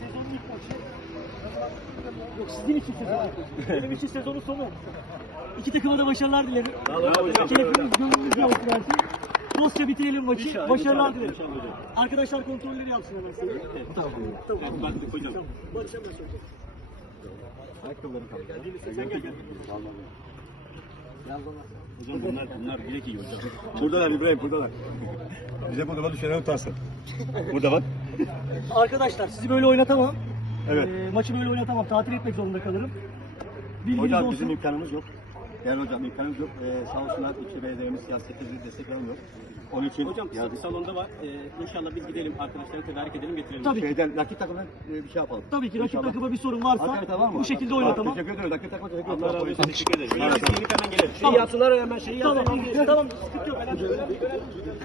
Sezonun ilk maçı. Yok sizin için sezon. Benim için sezonun sonu. İki takıma da başarılar dilerim. Keyfimiz gönlümüz yok versin. Dostça bitirelim maçı. Başarılar dilerim. Arkadaşlar kontrolleri yapsın hemen size. Tamam. Tamam. Baktık hocam. Barış hemen söyle. Ayakkabıları kaldı. Sen gel gel. Hocam bunlar, bunlar bilek iyi hocam. Buradalar İbrahim buradalar. Bize burada bak düşene utansın. Burada bak. Arkadaşlar sizi böyle oynatamam. Evet. Ee, maçı böyle oynatamam. Tatil etmek zorunda kalırım. Bilginiz Hocam olsun. bizim imkanımız yok. Yani hocam imkanımız yok. Ee, sağ olsunlar ilçe belediyemiz siyasetli bir destek vermiyor. Onun için Hocam sıkı salonda var. Ee, inşallah biz gidelim arkadaşları tedarik edelim getirelim. Tabii ki. şeyden rakip takımdan e, bir şey yapalım. Tabii ki rakip İnşallah. takıma bir sorun varsa Hakikaten var mı? bu şekilde Tamam, oynatamam. Teşekkür ederim. Rakip takıma teşekkür ederim. Allah razı olsun. Teşekkür ederim. Şeyi yapsın, hemen gelelim. Şeyi yapsınlar hemen şeyi yapsınlar. Tamam, tamam, sıkıntı yok.